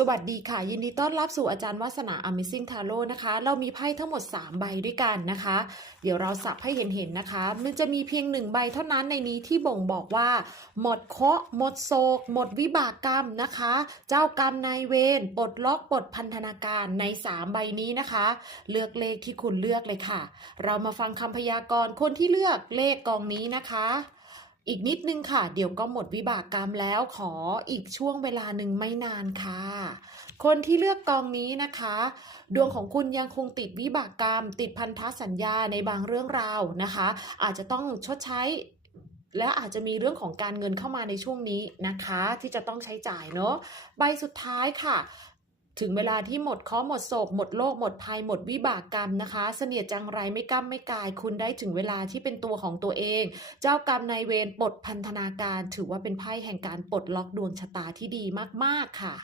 สวัสดีค่ะ ยินดีต้อนรับสู่อาจารย์วัสนา Amazing Tarot นะคะ เรามีไพ่ทั้งหมด 3 ใบด้วยกันนะคะ เดี๋ยวเราสับให้เห็นๆนะคะ มันจะมีเพียงหนึ่งใบเท่านั้นในนี้ที่บ่งบอกว่า หมดเคราะห์หมดโศก หมดวิบากกรรมนะคะ เจ้ากรรมนายเวรปลดล็อกปลดพันธนาการใน 3 ใบนี้นะคะ เลือกเลขที่คุณเลือกเลยค่ะ เรามาฟังคำพยากรณ์คนที่เลือกเลขกองนี้นะคะ อีกนิดนึงค่ะ เดี๋ยวก็หมดวิบากกรรมแล้วขออีกช่วงเวลาหนึ่งไม่นานค่ะ คนที่เลือกกองนี้นะคะ ดวงของคุณยังคงติดวิบากกรรม ติดพันธสัญญาในบางเรื่องราวนะคะ อาจจะต้องชดใช้และอาจจะมีเรื่องของการเงินเข้ามาในช่วงนี้นะคะ ที่จะต้องใช้จ่ายเนาะใบสุดท้ายค่ะ ถึงเวลาที่หมดข้อหมดโศกหมดโลกหมดภัยหมดวิบากกรรมนะคะ เสนียดจังไรไม่ก้ำไม่กาย คุณได้ถึงเวลาที่เป็นตัวของตัวเอง เจ้ากรรมนายเวรปลดพันธนาการ ถือว่าเป็นไพ่แห่งการปลดล็อกดวงชะตาที่ดีมากๆค่ะ